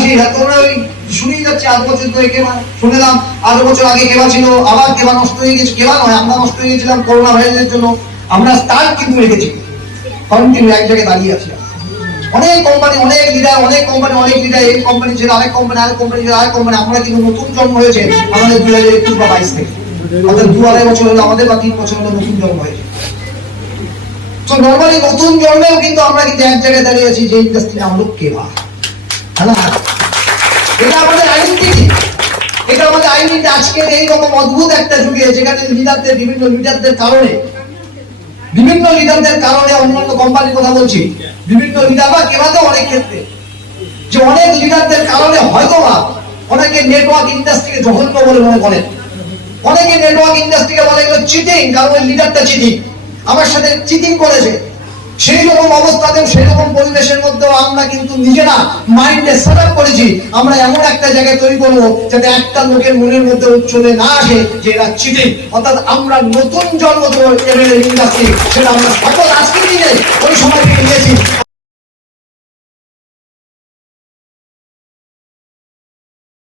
আসি, তোমরা ওই শুনেই যাচ্ছে 8 বছর ধরে কেবা শুনলাম, 8 বছর আগে কেবা ছিল, আবার কেবা নষ্ট হয়ে গেছে। কেবা নয়, আমরা নষ্ট হয়ে গেছিলাম করোনা ভাইরাসের জন্য। আমরা স্টার্ট কিন্তু রেখেছি, কন্টিনিউ এক জায়গায় দাঁড়িয়ে আছি। অনেক কোম্পানি, অনেক লিডার, অনেক কোম্পানি, অনেক লিডার, এই কোম্পানি ছিল আরেক কোম্পানি, আরেক কোম্পানি ছিল আরেক কোম্পানি। আমরা কিন্তু নতুন জন্ম হয়েছে আমাদের 2021 বা 22 থেকে, আমাদের 2-2.5 বছর হলো, আমাদের বা 3 বছর হলো নতুন জন্ম হয়েছে। তো নর্মালি নতুন জন্মেও কিন্তু আমরা কিন্তু এক জায়গায় দাঁড়িয়ে আছি, যে ইন্ডাস্ট্রি নাম হলো কেবা। এটা আমাদের আইডেন্টিটি, এটা আমাদের আইডেন্টিটি। আজকের এইরকম অদ্ভুত একটা যুগে, যেখানে লিডারদের, বিভিন্ন লিডারদের কারণে, বিভিন্ন লিডারদের কারণে, অন্যান্য কোম্পানির কথা বলছি, বিভিন্ন লিডার বা কেবাতেও অনেক ক্ষেত্রে, যে অনেক লিডারদের কারণে হয়তোবা অনেকে নেটওয়ার্ক ইন্ডাস্ট্রিকে জঘন্য বলে মনে করেন। অনেকে নেটওয়ার্ক ইন্ডাস্ট্রিকে বলে এগুলো চিটিং, কারণ ওই লিডারটা চিটিং, আমার সাথে চিটিং করেছে। সেই রকম অবস্থাতেও, সেই রকম পরিবেশের মধ্যেও আমরা কিন্তু নিজেরা মাইন্ডে সেট আপ করেছি, আমরা এমন একটা জায়গায় তৈরি করবো যাতে একটা লোকের মনের মধ্যে চলে না আসে যে এরা চিটিং। অর্থাৎ আমরা নতুন জন্ম দেবো ইন্ডাস্ট্রি, সেটা আমরা শপথ আজকে দিনে ওই সময় থেকে নিয়েছি।